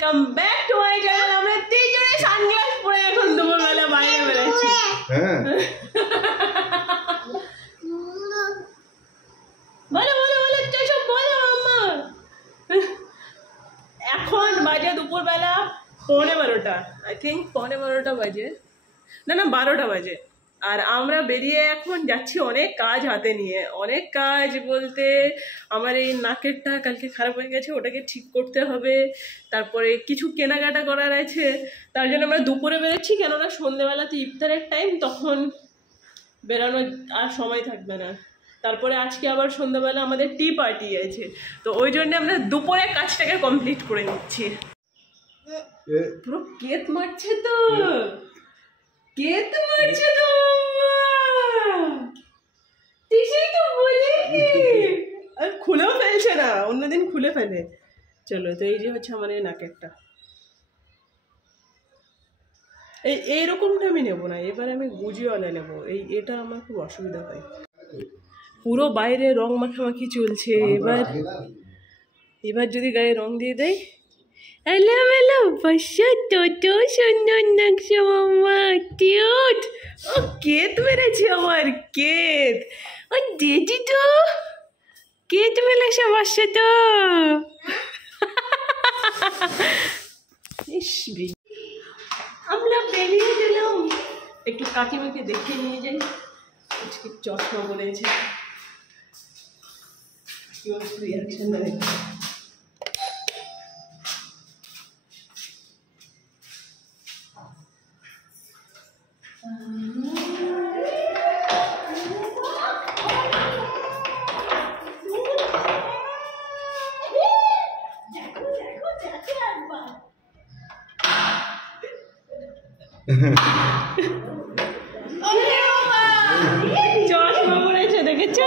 Welcome back to my channel. আমরা তিনজনে sunglass পরে এখন দুপুরবেলা বাইরে বেরোচ্ছি। হ্যাঁ বলো বলো বলো চুপ বলো আম্মা। এখন বাজে দুপুরবেলা 11:15, আই থিঙ্ক 11:15 বাজে, না 12টা বাজে। আর আমরা বেরিয়ে এখন যাচ্ছি অনেক কাজ হাতে নিয়ে। অনেক কাজ বলতে আমার এই নাকেরটা কালকে খারাপ হয়ে গেছে, ওটাকে ঠিক করতে হবে। তারপরে কিছু কেনাকাটা করার আছে, তার জন্য আমরা দুপুরে বেরোচ্ছি, কেননা সন্ধ্যেবেলাতে ইফতারের টাইম, তখন বেরোনোর আর সময় থাকবে না। তারপরে আজকে আবার সন্ধ্যাবেলা আমাদের টি পার্টি আছে, তো ওই জন্য আমরা দুপুরে কাজটাকে কমপ্লিট করে নিচ্ছি। পুরো কেত মারছে তো, কেত মারছে তো তো বলিনি, আর খুলেও ফেলছে না, অন্যদিন খুলে ফেলে। চলো, তো এই যে হচ্ছে আমার এই নাকেরটা, এইরকমটা আমি নেবো না, এবার আমি গুজিওয়ালা নেবো। এটা আমার খুব অসুবিধা হয়। পুরো বাইরে রং মাখামাখি চলছে, এবার যদি গায়ে রং দিয়ে দেয়। হ্যালো হ্যালো বাসা, তো সুন্দর লাগছে মামা, কিউট। ও কেত মেরেছে আমার, কেত। ও দিদি তো কেত মেরেছে বাসা তো। আমরা বেরিয়ে গেলাম, একটু কাকিমাকে দেখে নিয়ে যাই। আজকে চশমা বলেছে, রিয়াকশন দেয়। চশমা পড়েছে, দেখেছ?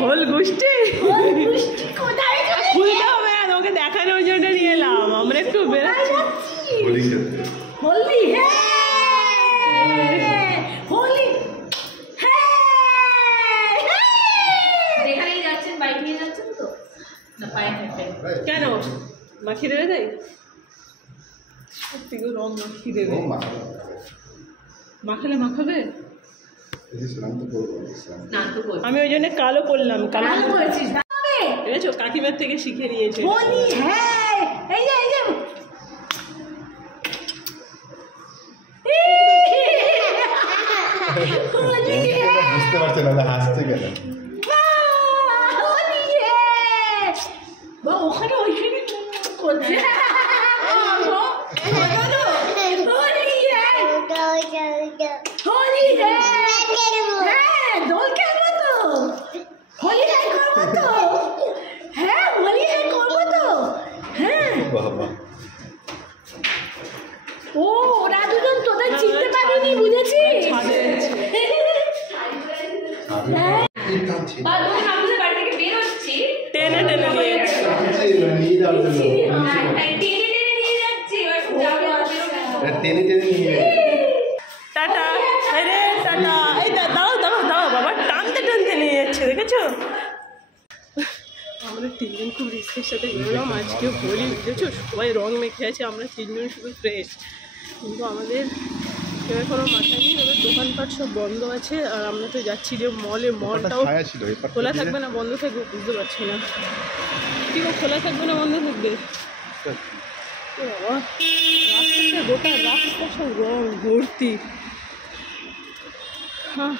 হোল গুষ্টি খুলতে হবে না, তোমাকে দেখানোর জন্য নিয়ে এলাম। আমরা একটু বেরোচ্ছি কেন মাখিয়ে দেবে? তাই সত্যি গো, রং মাখিয়ে দেবে। মাখালে মাখাবে, আমি ওই জন্য কালো করলাম। কালো দেখেছো, কাকিমার থেকে শিখে নিয়েছে। বুঝতে পারছে না, হাসতে গেল। ওখানে ওইখানে করছে। ও ওরা দুজন তোদের চিনতে পারিনি, বুঝেছি। টেনে টেনে টাটা, আরে টাটা। এই দাও দাও দাও বাবা, টানতে টানতে নিয়ে যাচ্ছে, দেখেছো? আমরা তিনজন খুব রিস্কের সাথে বেরোলাম আজকে হোলি, বুঝেছো? সবাই রং মেখে আছে, আমরা তিনজন শুধু ফ্রেশ। কিন্তু আমাদের কেউ এখনো মাথায় নেই, ওদের দোকানপাট সব বন্ধ আছে। আর আমরা তো যাচ্ছি যে মলে, মলটাও খোলা থাকবে না বন্ধ থাকবে বুঝতে পারছি না। কি খোলা থাকবে না বন্ধ থাকবে? রাস্তাটা, গোটা রাস্তা সব রং ভর্তি। হ্যাঁ,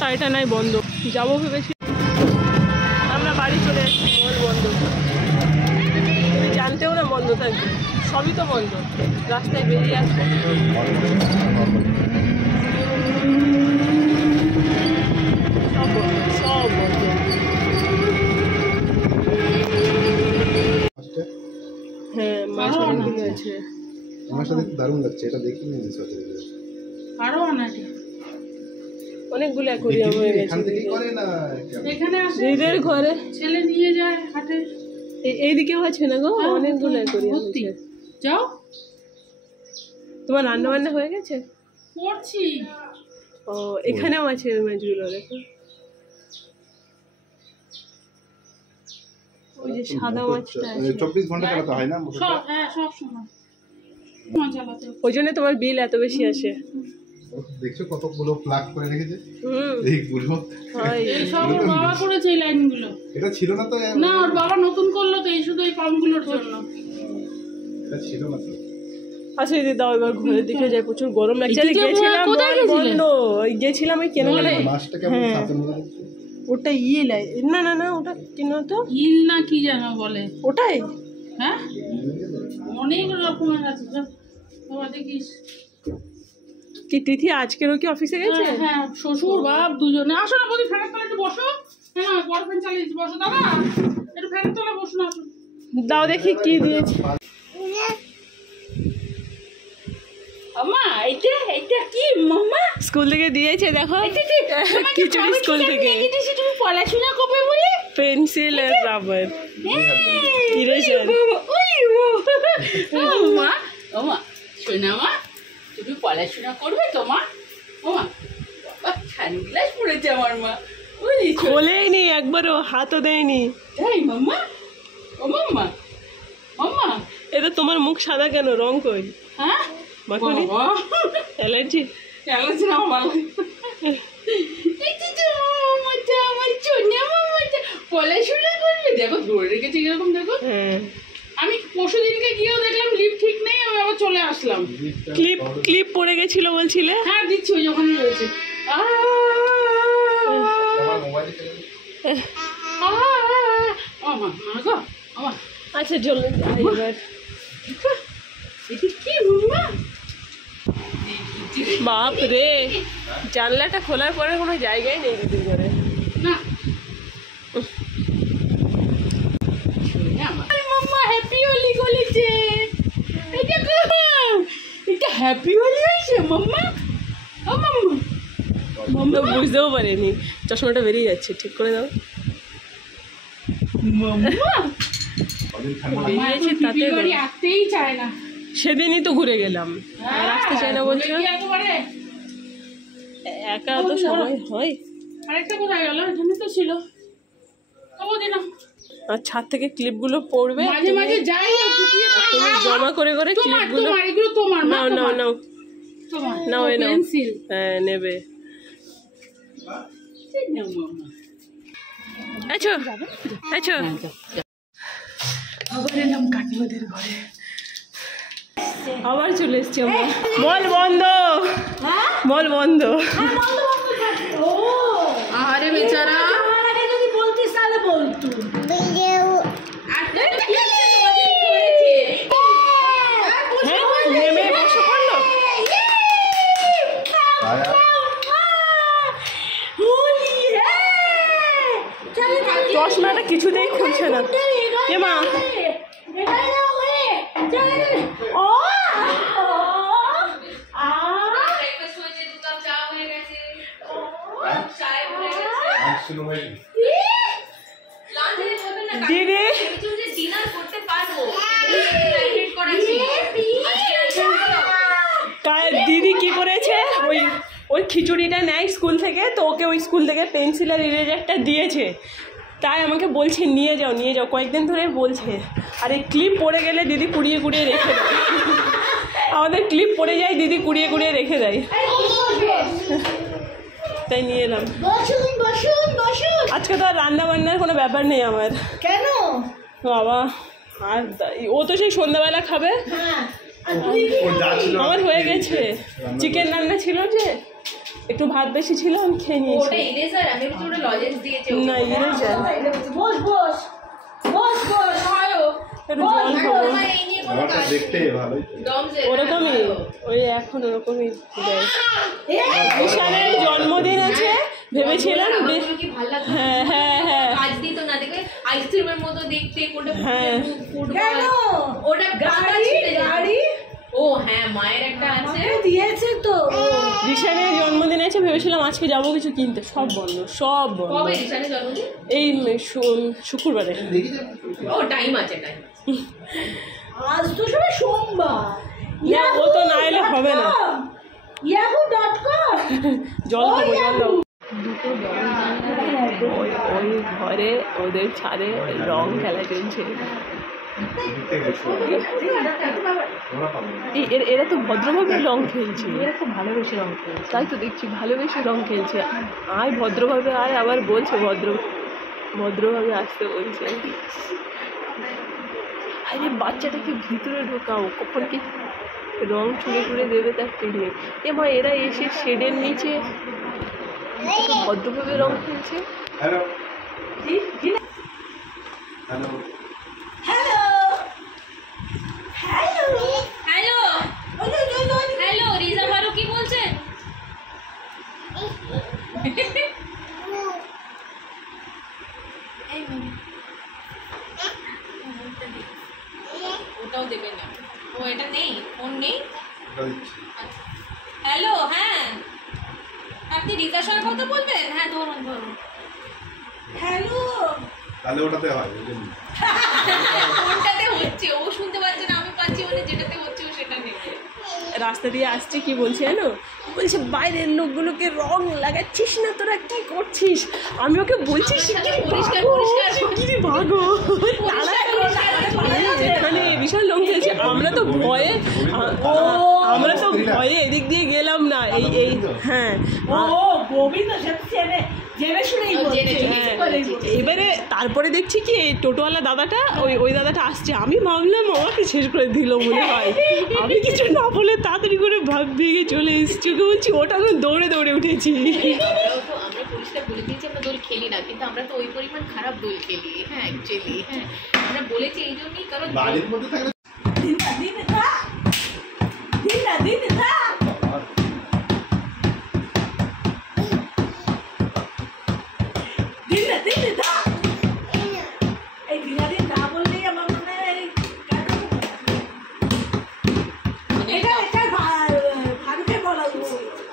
তাইটা নাই বন্ধ, যাবো ভেবেছি। আমরা বাড়ি চলে এসেছি, মল বন্ধ। তুমি জানতেও না বন্ধ থাকবে, সবই তো বন্ধ। রাস্তায় বেরিয়ে আসবে, সব বন্ধ, সব বন্ধ। হ্যাঁ, মাছ অনেকগুলো আছে। আমার সাথে দারুণ লাগছে, এটা দেখি না। আরো অনেকগুলো অ্যাকোয়ারিয়াম হয়ে গেছে। এখানে দিদির ঘরে ছেলে নিয়ে যায় হাটে। এইদিকেও আছে না গো, অনেকগুলো অ্যাকোয়ারিয়াম আছে। যাও, তোমার রান্না বান্না হয়ে গেছে? করছি। ও, এখানেও আছে মাছগুলো, দেখো। ওই যে সাদা মাছটা আছে। 24 ঘন্টা চালাতে হয় না মোটরটা? সব সময় চালাতে হয়। ওই জন্য তোমার বিল এত বেশি আসে। দেখছো কতগুলো প্লাগ করে রেখেছে হুম এইগুলো। হয়। এই সব ওর বাবা করেছে এই লাইনগুলো। এটা ছিল না তো না ওর বাবা নতুন করলো তো এই শুধু এই পাম্পগুলোর জন্য। এটা ছিল না তো। আচ্ছা দিদি দাও এবার ঘরের দিকে যাই, প্রচুর গরম লাগছে। আরে গেছিলাম কোথায় গেছিলে? বন্ধ, ওই গেছিলাম ওই কেনাকাটায়। মাছটা কেমন সাথে মধ্যে দেখতে? ওটা লাই না না না ওটা কিনো তো ইল না কি যেন বলে, ওটাই। হ্যাঁ অনেক রকমের আছে। বাবা দেখিস কি তিথি আজকেরও কি অফিসে গেছে? হ্যাঁ শ্বশুর বাপ দুজনে। আসো না বৌদি ফ্যানের তলায় একটু বসো। হ্যাঁ বড় ফ্যান চালিয়ে দিচ্ছি, বসো দাদা একটু ফ্যানের তলায় বসো না। আসো দাও দেখি কি দিয়েছে। আমা এইটা এইটা কি মামা স্কুল থেকে দিয়েছে দেখো, খিচুড়ি স্কুল থেকে। তুমি পড়াশোনা করবে বলে পেন্সিল আর রাবার ইরেজার। মা ওমা শোনা মা তুমি পড়াশোনা করবে তো মা? ওমা বাবা সানগ্লাস পরেছে আমার মা। খোলেই নি একবারও, হাতও দেয়নি। তাই মাম্মা ও মাম্মা মাম্মা এটা তোমার মুখ সাদা কেন, রং কই? হ্যাঁ মাখনি অ্যালার্জি? অ্যালার্জি না আমার পড়াশোনা করবে দেখো ধরে রেখেছে কিরকম দেখো। হ্যাঁ আমি পরশু দিনকে গিয়েও দেখলাম লিপ ঠিক নেই, আমি আবার চলে আসলাম। ক্লিপ ক্লিপ পড়ে গেছিল বলছিলে? হ্যাঁ দিচ্ছি ওই যখনই রয়েছে। আমার মোবাইলে চলে গেছে। আচ্ছা চলো যাই এবার। কি মাম্মা বাপ রে, জানলাটা খোলার পরে কোনো জায়গায় নেই দিদির ঘরে। না মাম্মা হ্যাপি হোলি বলেছে। এটা এটা হ্যাপি হোলি হয়েছে মাম্মা। ও মাম্মা মাম্মা বুঝতেও পারেনি, চশমাটা বেরিয়ে যাচ্ছে, ঠিক করে দাও। মাম্মা অনেক ঠান্ডা। বেরিয়েছে তাতে তো। বাড়ি আসতেই চায় না। সেদিনই তো ঘুরে গেলাম, আর আসতে চাই না বলছো। ঘুরে গিয়ে একেবারে একা তো সময় হয়। আরেকটা কোথায় গেল? এখানে তো ছিল। ও দিনা আর ছাদ থেকে ক্লিপগুলো পড়বে, মাঝে মাঝে যাই না টুকিয়ে আর তুমি জমা করে করে তোমার ক্লিপগুলো তোমার এগুলো তোমার মা নাও নাও নাও তোমার নাও এই নাও। পেন্সিল হ্যাঁ নেবে। নাও মাম্মা। আচ্ছা আচ্ছা আবার এলাম কাকিমাদের ঘরে, আবার চলে এসছি আমরা। মল বন্ধ, মল বন্ধ। আরে বেচারা যদি বলতিস তাহলে বলতু। হ্যাঁ নেমে বসে পড়লো। আয়া, চশমাটা কিছুতেই খুলছে না। এ মা ছিল ভাই। দিদি দিদি কি করেছে, ওই ওই খিচুড়িটা নেয় স্কুল থেকে, তো ওকে ওই স্কুল থেকে পেন্সিল আর ইরেজারটা দিয়েছে, তাই আমাকে বলছে নিয়ে যাও নিয়ে যাও, কয়েকদিন ধরে বলছে। আর এই ক্লিপ পড়ে গেলে দিদি কুড়িয়ে কুড়িয়ে রেখে দেয়। আমাদের ক্লিপ পড়ে যায়, দিদি কুড়িয়ে কুড়িয়ে রেখে দেয়, তাই নিয়ে এলাম। বসুন বসুন বসুন। আজকে তো আর রান্না বান্নার কোনো ব্যাপার নেই আমার। কেন? বাবা আর ও তো সেই সন্ধ্যাবেলা খাবে। হ্যাঁ আর তুই কি ও যা ছিল আমার হয়ে গেছে, চিকেন রান্না ছিল যে একটু ভাত বেশি ছিল, আমি খেয়ে নিয়েছি। ওটা ইরেজার, আমি তো ওটা লজেন্স দিয়েছে। না ইরেজার, বস বস বস বস আয়ো একটু জল খাবো। আমার এই নিয়ে কোনো আমারটা কাজ দেখতে ভালোই। ডমসের ওরকমই, ওই এখন ওরকমই দেয়। ঈশানের জন্মদিন আছে, ভেবেছিলাম আমার কি ভালো লাগে। হ্যাঁ হ্যাঁ হ্যাঁ কাজ দিত না, দেখবে আইসক্রিমের মতো দেখতে, কোনটা হ্যাঁ। কেন? ওটা গাড়ি গাড়ি ও হ্যাঁ মায়ের একটা আছে। আমাকে দিয়েছে তো। ঈশানের জন্মদিন আছে, ভেবেছিলাম আজকে যাবো কিছু কিনতে, সব বন্ধ সব বন্ধ। কবে রিসানের জন্মদিন? এই শুক্রবারে। ও টাইম আছে টাইম। আজ তো সবাই সোমবার। না, ও তো না এলে হবে না। yahoo.com জল দেবো জল দেবো। দুটো বড় জানলা ওই ওই ঘরে ওদের ছাদে রং খেলা চলছে। ঘুরতে গেছে ওরা পাবে না। এরা তো ভদ্রভাবে রং খেলছে, এরা খুব ভালোবেসে রং খেলছে। তাই তো দেখছি ভালোবেসে রং খেলছে। আয় ভদ্রভাবে আয়, আবার বলছে ভদ্রভাবে আসতে বলছে। আরে বাচ্চাটাকে ভিতরে ঢোকাও, কখন কি রং ছুঁড়ে দেবে তার ঠিক নেই। এবার এরা এসে শেডের নিচে ভদ্রভাবে রং খেলছে। Hello hello hello hello Riza ফারু কি বলছেন? ওটাও দেবে না, ও এটা নেই, ফোন নেই। ওটা দিচ্ছি। হ্যালো, হ্যাঁ আপনি রিজার সঙ্গে কথা বলবেন? হ্যাঁ ধরুন তাহলে ওটাতে হয় ওই জন্য। কোনটাতে হচ্ছে ও শুনতে পাচ্ছে না, আমি পাচ্ছি, মানে যেটাতে হচ্ছে ও সেটা নেবে। রাস্তা দিয়ে আসছে, কি বলছে জানো, বলছে বাইরের লোকগুলোকে রং লাগাচ্ছিস না, তোরা কি করছিস? আমি ওকে বলছি পরিষ্কার শিগগিরি ভাগো। এখানে বিশাল রং খেলছে, আমরা তো ভয়ে এদিক দিয়ে গেলাম না। এই হ্যাঁ এবারে তারপরে দেখছি কি এই টোটোওয়ালা দাদাটা ওই দাদাটা আসছে, আমি ভাবলাম আমাকে শেষ করে দিল মনে হয়। আমি কিছু না বলে তাড়াতাড়ি করে ভাগ ভেঙে চলে এসছি, ওকে বলছি ওটা আমি দৌড়ে উঠেছি। আমরা পরিষ্কার বলে দিয়েছি আমরা দোল খেলি না, কিন্তু আমরা তো ওই পরিমাণ খারাপ দোল খেলি। হ্যাঁ অ্যাকচুয়ালি হ্যাঁ আমরা বলেছি এই জন্যই, কারণ বাড়ির মধ্যে থাকলে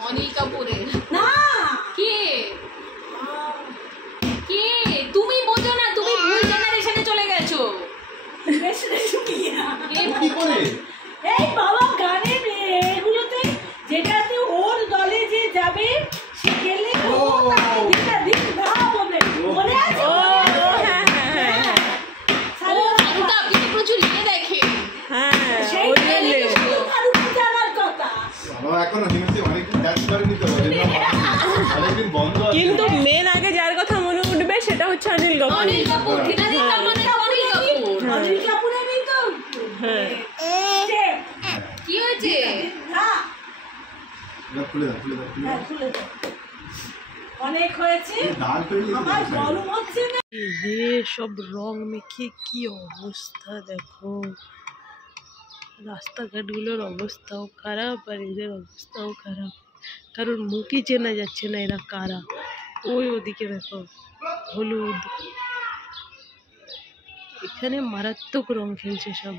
অনিল কাপুরের কে কে তুমি বোঝো না, তুমি ভুল জেনারেশনে চলে গেছো। কি করে এই বাবা গানের এগুলোতে যেটাতে ওর দলে যে যাবে সে গেলে ও তাকে দিটা দিন ভাব হবে, মনে আছে? ও হ্যাঁ হ্যাঁ হ্যাঁ ও ফারুদা আপনি তো প্রচুর ইয়ে দেখেন। হ্যাঁ সেই ওই গেলে জন্যে। তো শুধু ফারুক জানার কথা। আমার এখনো হিমেছে অনেকদিন ডান্স করেনি তো ওই জন্য অনেকদিন বন্ধ আছে। কিন্তু মেন আগে যার কথা মনে উঠবে সেটা হচ্ছে অনিল কাপুর। অনিল কাপুর দিনাদিন নাম মানে অনিল কাপুর। অনিল কাপুরেরই তো হ্যাঁ স্টেপ। কি হয়েছে? হ্যাঁ এটা খুলে দাও হ্যাঁ, খুলে দাও। অনেক হয়েছে, ডাল তৈরি আমার গরম হচ্ছে না। রে সব রং মেখে কি অবস্থা দেখো, রাস্তাঘাটগুলোর অবস্থাও খারাপ আর এদের অবস্থাও খারাপ, কারোর মুখই চেনা যাচ্ছে না এরা কারা। ওদিকে দেখো হলুদ, এখানে মারাত্মক রং খেলছে সব।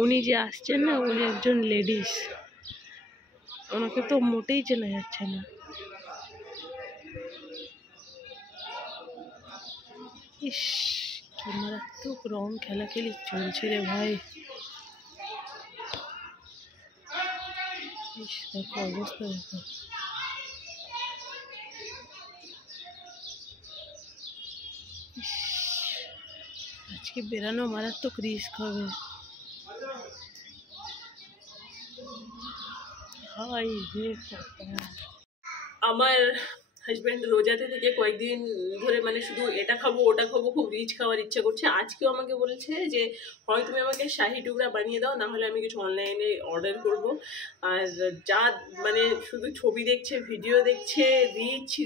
উনি যে আসছেন না, উনি একজন লেডিস, ওনাকে তো মোটেই চেনা যাচ্ছে না। ইস কি মারাত্মক রং খেলাখেলি চলছে রে ভাই। ইস দেখো অবস্থা দেখো। ইস, আজকে বেরানো মারাত্মক রিস্ক হবে। হাই রে কপাল। আমার হাজব্যান্ড রোজাতে থেকে কয়েকদিন ধরে মানে শুধু এটা খাবো ওটা খাবো, খুব রিচ খাওয়ার ইচ্ছা করছে। আজকেও আমাকে বলেছে যে হয় তুমি আমাকে শাহি টুকরা বানিয়ে দাও, না হলে আমি কিছু অনলাইনে অর্ডার করব। আর যা মানে শুধু ছবি দেখছে, ভিডিও দেখছে,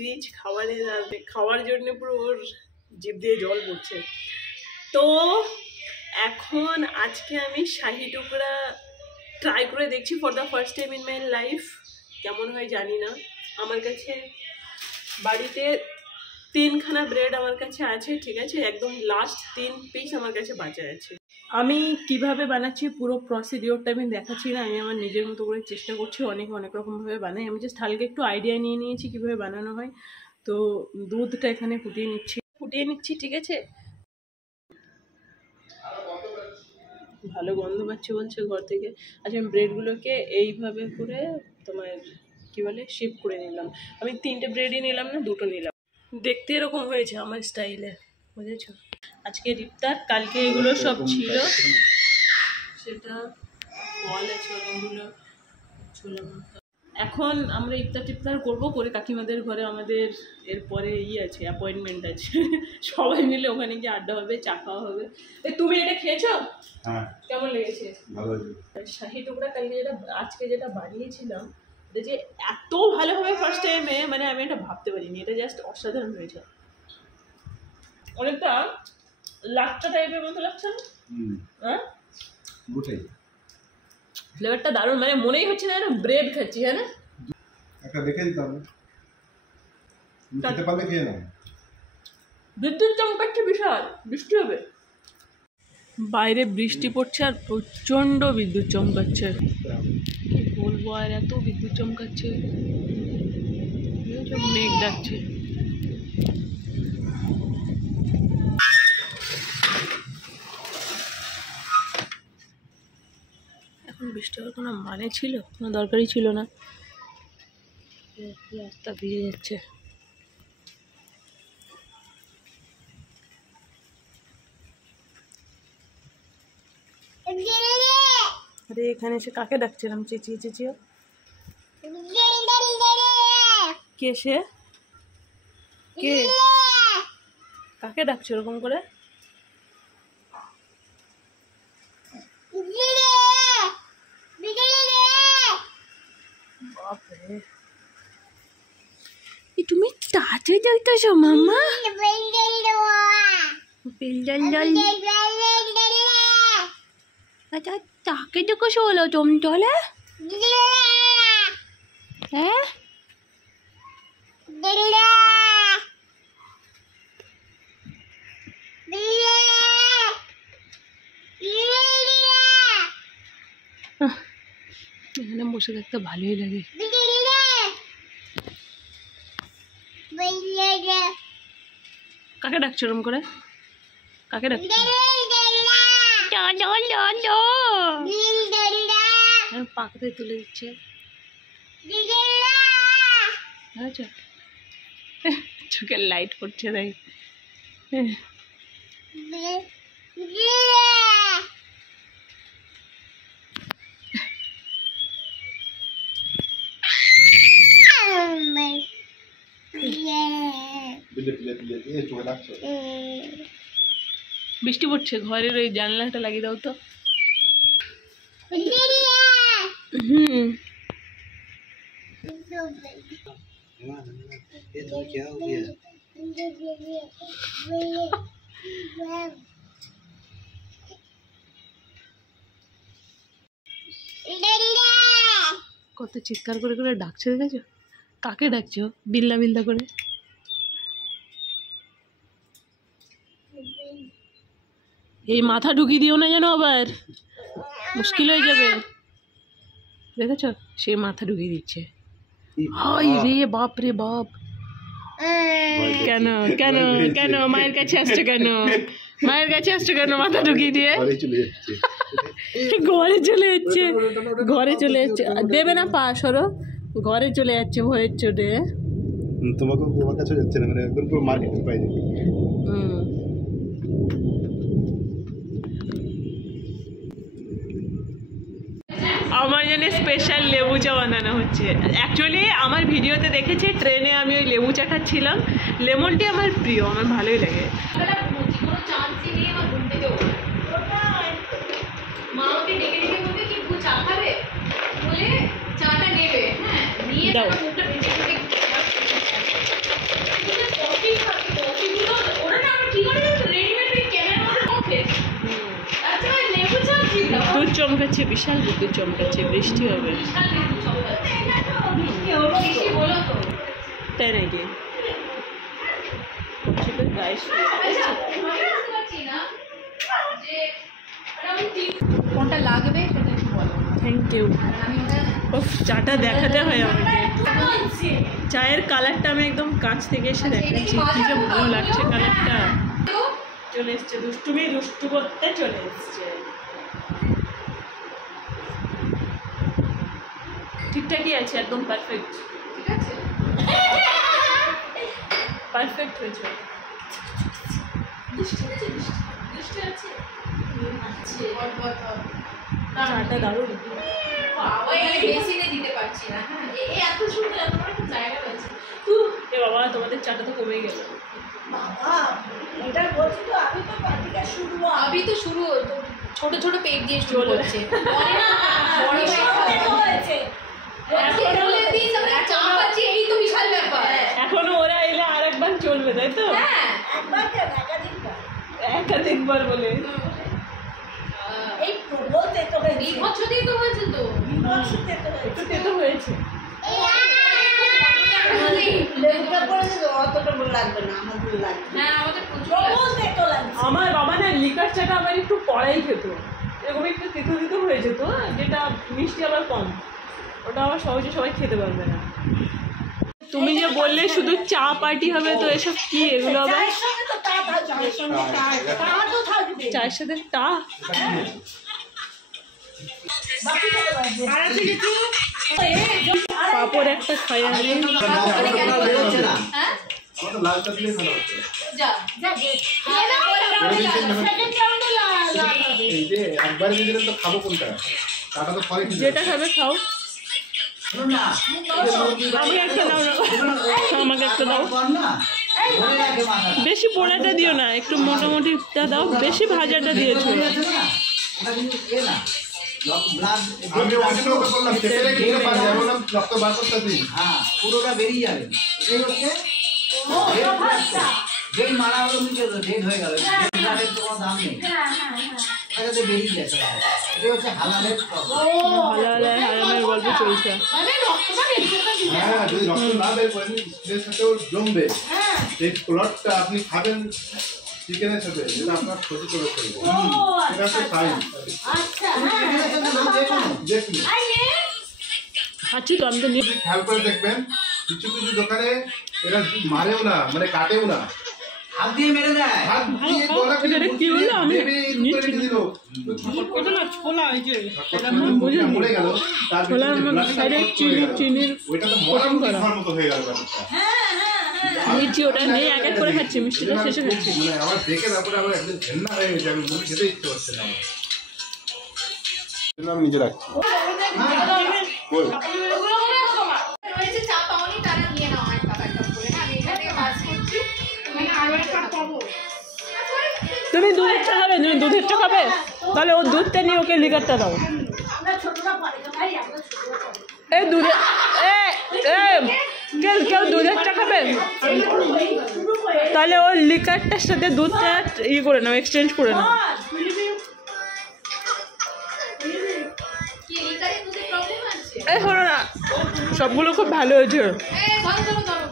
রিচ খাবারের, আর খাওয়ার জন্য পুরো ওর জিভ দিয়ে জল পড়ছে। তো এখন আজকে আমি শাহি টুকরা ট্রাই করে দেখছি for the first time in my life. কেমন হয় জানি না। আমার কাছে বাড়িতে 3খানা ব্রেড আমার কাছে আছে, ঠিক আছে, একদম লাস্ট 3 পিস আমার কাছে বাঁচা আছে। আমি কিভাবে বানাচ্ছি পুরো প্রসিডিওরটা আমি দেখাচ্ছি না, আমি আমার নিজের মতো করে চেষ্টা করছি। অনেক রকমভাবে বানাই, আমি জাস্ট হালকা একটু আইডিয়া নিয়ে নিয়েছি কীভাবে বানানো হয়। তো দুধটা এখানে ফুটিয়ে নিচ্ছি, ঠিক আছে। ভালো গন্ধ পাচ্ছি বলছে ঘর থেকে। আচ্ছা আমি ব্রেডগুলোকে এইভাবে করে তোমার কি বলে শেপ করে নিলাম। আমি 3টে ব্রেডই নিলাম না, 2টো নিলাম। দেখতে এরকম হয়েছে আমার স্টাইলে, বুঝেছো? আজকে ইফতার, কালকে এগুলো সব ছিল, সেটা ফল আছে অনেকগুলো, ছোলা মাখা। এখন আমরা ইফতার করবো, করে কাকিমাদের ঘরে আমাদের এরপরে আছে, অ্যাপয়েন্টমেন্ট আছে। সবাই মিলে ওখানে গিয়ে আড্ডা হবে, চা খাওয়া হবে। তুমি এটা খেয়েছো? হ্যাঁ, কেমন লেগেছে? ভালো আছে। শাহি টুকরা কালকে আজকে যেটা বানিয়েছিলাম, এটা যে এত ভালো হবে ফার্স্ট টাইমে, মানে আমি এটা ভাবতে পারিনি। এটা জাস্ট অসাধারণ হয়েছে, অনেকটা লাচ্চা টাইপের মতো লাগছে না? হ্যাঁ, ওটাই ফ্লেভারটা দারুণ, মানে মনেই হচ্ছে না ব্রেড খাচ্ছি। হ্যাঁ না, একটা দেখে দিতাম, খেতে পারলে খেয়ে নাও। বিদ্যুৎ চমকাচ্ছে, বিশাল বৃষ্টি হবে। বাইরে বৃষ্টি পড়ছে আর প্রচণ্ড বিদ্যুৎ চমকাচ্ছে, কি বলবো, আর এত বিদ্যুৎ চমকাচ্ছে, মেঘ ডাকছে। এখন বৃষ্টি হওয়ার কোনো মানে ছিল? কোনো দরকারই ছিল না। রাস্তা ভিজে যাচ্ছে। আরে এখানে এসে কাকে ডাকছিলাম চেঁচিয়ে চেঁচিয়ে? কে সে? কে? কাকে ডাকছো এরকম করে? বাপরে, তুমি তাড়াতাড়ি ডাকতেছো মাম্মা? আচ্ছা, তাকে দেখো শোলো চমচলে। হ্যাঁ, এখানে বসে থাকতে ভালোই লাগে। কাকে ডাকছো এরকম করে? কাকে ডাকছো? পাখাতে তুলে দিচ্ছে, চোখের লাইট পড়ছে তাই। বৃষ্টি পড়ছে, ঘরের ওই জানলাটা লাগিয়ে দাও তো। क्या हो गया? কত চিৎকার করে করে ডাকছে, দেখেছো? কাকে ডাকছো বিল্লা বিল্লা করে? এই মাথা ঢুকিয়ে দিও না যেন, আবার মুশকিল হয়ে যাবে। দেখেছো, সে মাথা ঢুকিয়ে দিচ্ছে। হাই রে বাপ রে বাপ, কেন কেন কেন মায়ের কাছে আসছো কেন? মায়ের কাছে আসছো কেন মাথা ঢুকিয়ে দিয়ে? ঘরে চলে যাচ্ছে, ঘরে চলে যাচ্ছে। দেবে না পা, সরো। ঘরে চলে যাচ্ছে ভয়ের চোটে। তোমাকে তোমার কাছে যাচ্ছে না, মানে একদম পুরো মার্কেটের বাইরে। আমার জন্য স্পেশাল লেবু চা বানানো হচ্ছে। অ্যাকচুয়ালি আমার ভিডিওতে দেখেছি, ট্রেনে আমি ওই লেবু চা খাচ্ছিলাম। লেমন টি আমার প্রিয়, আমার ভালোই লাগে। দাও। বিদ্যুৎ চমকাচ্ছে, বিশাল বিদ্যুৎ চমকাচ্ছে, বৃষ্টি হবে তাই নাকি? কোনটা লাগবে সেটা একটু বলো। Thank you. চাটা দেখাতে হয় আমাকে। চায়ের কালারটা আমি একদম কাছ থেকে এসে দেখাচ্ছি, কি যে ভালো লাগছে কালারটা। চলে এসছে দুষ্টুমি, দুষ্টু করতে চলে এসছে। ঠিকঠাকই আছে, একদম পারফেক্ট। ঠিক আছে, পারফেক্ট হয়েছে। বৃষ্টি আছে চাটা দারুণ। বাবা এই বেসিনে দিতে পারছি না। হ্যাঁ এত সুন্দর এত বড় একটা জায়গা রয়েছে। এ বাবা, তোমাদের চাটা তো কমেই গেল। বাবা এটা বলছি তো, আমি তো পার্টিটা শুরু अभी तो शुरू हो तो छोटे छोटे पेट দিয়ে শুরু করছে। বড় হয়েছে। বলে দিই আমরা চাপ আছে, এই তো বিশাল ব্যাপার। এখনো ওরা এলে আরেকবার চলবে, তাই তো? হ্যাঁ একবার কেন একাধিকবার? একাধিকবার বলে। এই প্রবল তেতো হয়েছে। এই বছরই তো হয়েছে তো। বিভৎস তেতো হয়েছে। একটু তেতো হয়েছে। লেবুটা পড়ে যেত, অতটা ভালো লাগবে না, আমার ভালো লাগবে। হ্যাঁ আমাদের প্রচুর প্রবল তেতো লাগছে। আমার বাবা না লিকার চাটা আবার একটু কড়াই খেত, এরকম একটু তিতো তিতো হয়ে যেত, যেটা মিষ্টি আবার কম, ওটা আবার সহজে সবাই খেতে পারবে না। তুমি যে বললে শুধু চা পার্টি হবে, তো এসব কি এগুলো আবার? চায়ের সঙ্গে তো তা থাকবে। চায়ের সঙ্গে তা তো থাকবে। চায়ের সাথে টা? বাকি খেতে পারবে। আর আছে কিছু? পাপড় একটা খাই আমি। হ্যাঁ আমার তো লালটা দিয়ে ভালো হচ্ছে। যা যা গে। সেকেন্ড রাউন্ডে লাল হবে। এই যে একবার দিলেন তো খাবো কোনটা? টাকা তো পরে খেতে যেটা খাবে খাও। আমি একটা দাও না, আমাকে একটা দাও। বেশি পোড়াটা দিও না, একটু মোটামুটিটা দাও, বেশি ভাজাটা দিয়েছো। আমি ওখানে ওকে বললাম চেপে রেখে দিতে পারবে, আমি বললাম রক্ত বার করতে দিন। হ্যাঁ পুরোটা বেরিয়ে যাবে। এই হচ্ছে ডেট মারা হলো, নিচে ডেট হয়ে গেল, ডেট তো কোনো দাম নেই, এটাতে বেরিয়ে গেছে। এটা হচ্ছে হালালের হালাল হারামের গল্প চলছে। মানে রক্তটা বের করে দিতে হ্যাঁ, যদি রক্ত না বের করেন স্ত্রীর সাথেও জমবে, এই প্লটটা আপনি খাবেন চিকেনের সাথে, যেটা আপনার ক্ষতি করে ফেলবে। এটা তো সাইন আচ্ছা নাম দেখুন। দেখুন, আচ্ছা তো আমি তো নিয়ে খেয়াল করে দেখবেন কিছু কিছু দোকানে এরা মারেও না, মানে কাটেও না, হাত দিয়ে মেরে দেয়। হাত দিয়ে গলা কেটে এটা কি হলো? আমি ভেবে করে রেখে দিল। ওটা না ছোলা, এই যে বুঝলি মরে গেল, তার ছোলার ভিতরে মধ্যে blood সাইডে clot হয়ে গেল। চিনির ওইটা তো মোটামুটি খাওয়ার মতো হয়ে গেল ব্যাপারটা। নিচ্ছি, ওটা নিয়ে এক এক করে খাচ্ছি, মিষ্টিটা শেষে খাচ্ছি। মানে আমার দেখে তারপরে আমার একদিন ঘেন্না হয়ে গেছে, আমি মুখে খেতে ইচ্ছে হচ্ছে না আমার। আমি নিজে রাখছি। বল। রয়েছে চা পাওনি, তারা নিয়ে নাও এক কাপ করে। হ্যাঁ আমি এখান থেকে পাস করছি, তুমি আরো এক কাপ পাবো। তুমি দুধের চা খাবে? তুমি দুধের চা খাবে? তাহলে ও দুধটা নিয়ে ওকে লিকারটা দাও। আমরা ছোটরা পারি না ভাই, আমরা ছোটরা পারি। এই দুধে কেউ কেউ দুধের চা খাবে? শুরু করে তাহলে ওর লিকারটার সাথে দুধটা ই করে নাও, এক্সচেঞ্জ করে নাও। কি লিকারে দুধে প্রবলেম আছে? এই শোনো না, সবগুলো খুব ভালো হয়েছে। এই ধরো ধরো ধরো।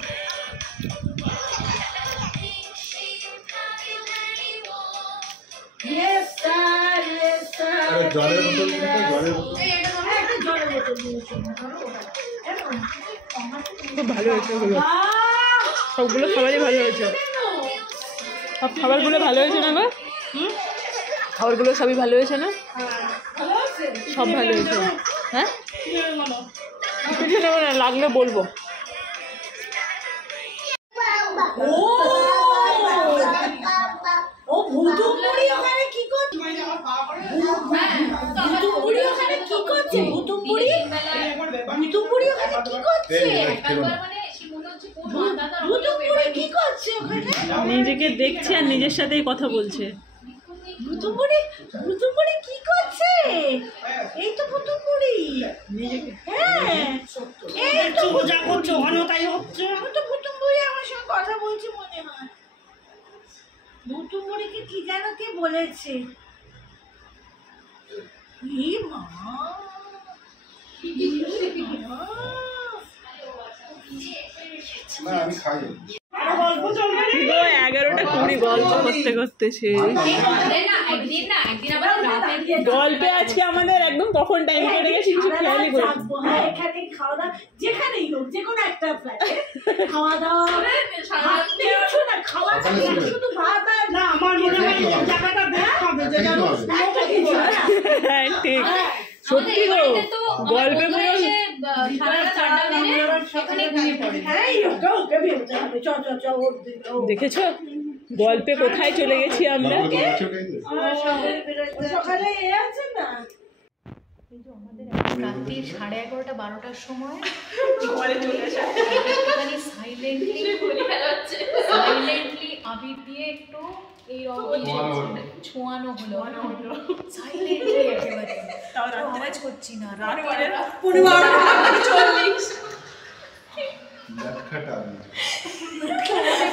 Yes, sir, yes, sir. আরে জলের বোতল দিন তো, জলের বোতল। এই এটা ধরো। একটা জলের বোতল দিয়েছি না, ধরো ওটা। এমন? খুব ভালো হয়েছে ওগুলো, আহ! সবগুলো খাবারই ভালো হয়েছে। সব খাবারগুলো ভালো হয়েছে না গো? খাবারগুলো সবই ভালো হয়েছে না? ভালো আছে? সব ভালো হয়েছে। হ্যাঁ কিছু নেবো না, লাগলে বলবো। ও ভুতুমপুরি ওখানে কি করছে? ভুতুমপুরি ওখানে কি করছে? ভুতুমপুরি ভুতুমপুরি ওখানে কি করছে? এই, এই, খেলো না। একবার মানে সে মনে হচ্ছে কোন মাদাদার ভুতুমপুরি কি করছে ওখানে? নিজেকে দেখছে আর নিজের সাথেই কথা বলছে। ভুতুমপুরি ভুতুমপুরি কি করছে? এই তো ভুতুমপুরি। হ্যাঁ এই তো যা করছো ওখানে তাই হচ্ছে। আমি তো ভুতুমপুরি আমার সঙ্গে কথা বলছি মনে হয়। ভুতুমপুরিকে কি যেন কে বলেছে? ই মা না আমি খাই। গল্প চলবে গো 11টা 20 গল্প করতে করতে শেষ। একদিন আবার রাতে গল্পে আজকে আমাদের একদম কখন টাইম কেটে গেছে কিছু খেয়ালই করি। হ্যাঁ এখানে খাওয়া দাওয়া যেখানেই হোক, যে কোনো একটা ফ্ল্যাটে খাওয়া দাওয়া ভাত কিছু না, খাওয়া দাওয়া শুধু ভাত আর না। আমার মনে হয় জায়গাটা বেশ হবে, যে জানো একটা কিছু না। হ্যাঁ ঠিক, সত্যি গো গল্পে পুরো সারা রাত আড্ডা মেরে এখানে ঘুমিয়ে পড়ে। হ্যাঁ ওকে ওকে বেরোতে হবে চ চ চ ওর দিকে দেখেছো গল্পে কোথায় চলে গেছি আমরা? সকালে এ আছে না এই যে আমাদের এখন রাত্রি 11:30 12টার সময় ঘরে চলে আসা একটুখানি সাইলেন্টলি আবির দিয়ে একটু এই ছোঁয়ানো হলো সাইলেন্টলি একেবারে তাও রাত্রে আওয়াজ করছি না রাত করে 12:40 নটখট আদমি।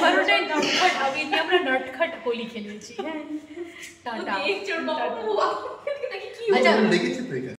12টায় নটখট আবির দিয়ে আমরা নটখট হোলি খেলেছি। হ্যাঁ টাটা। দেখেছি তো এখানে।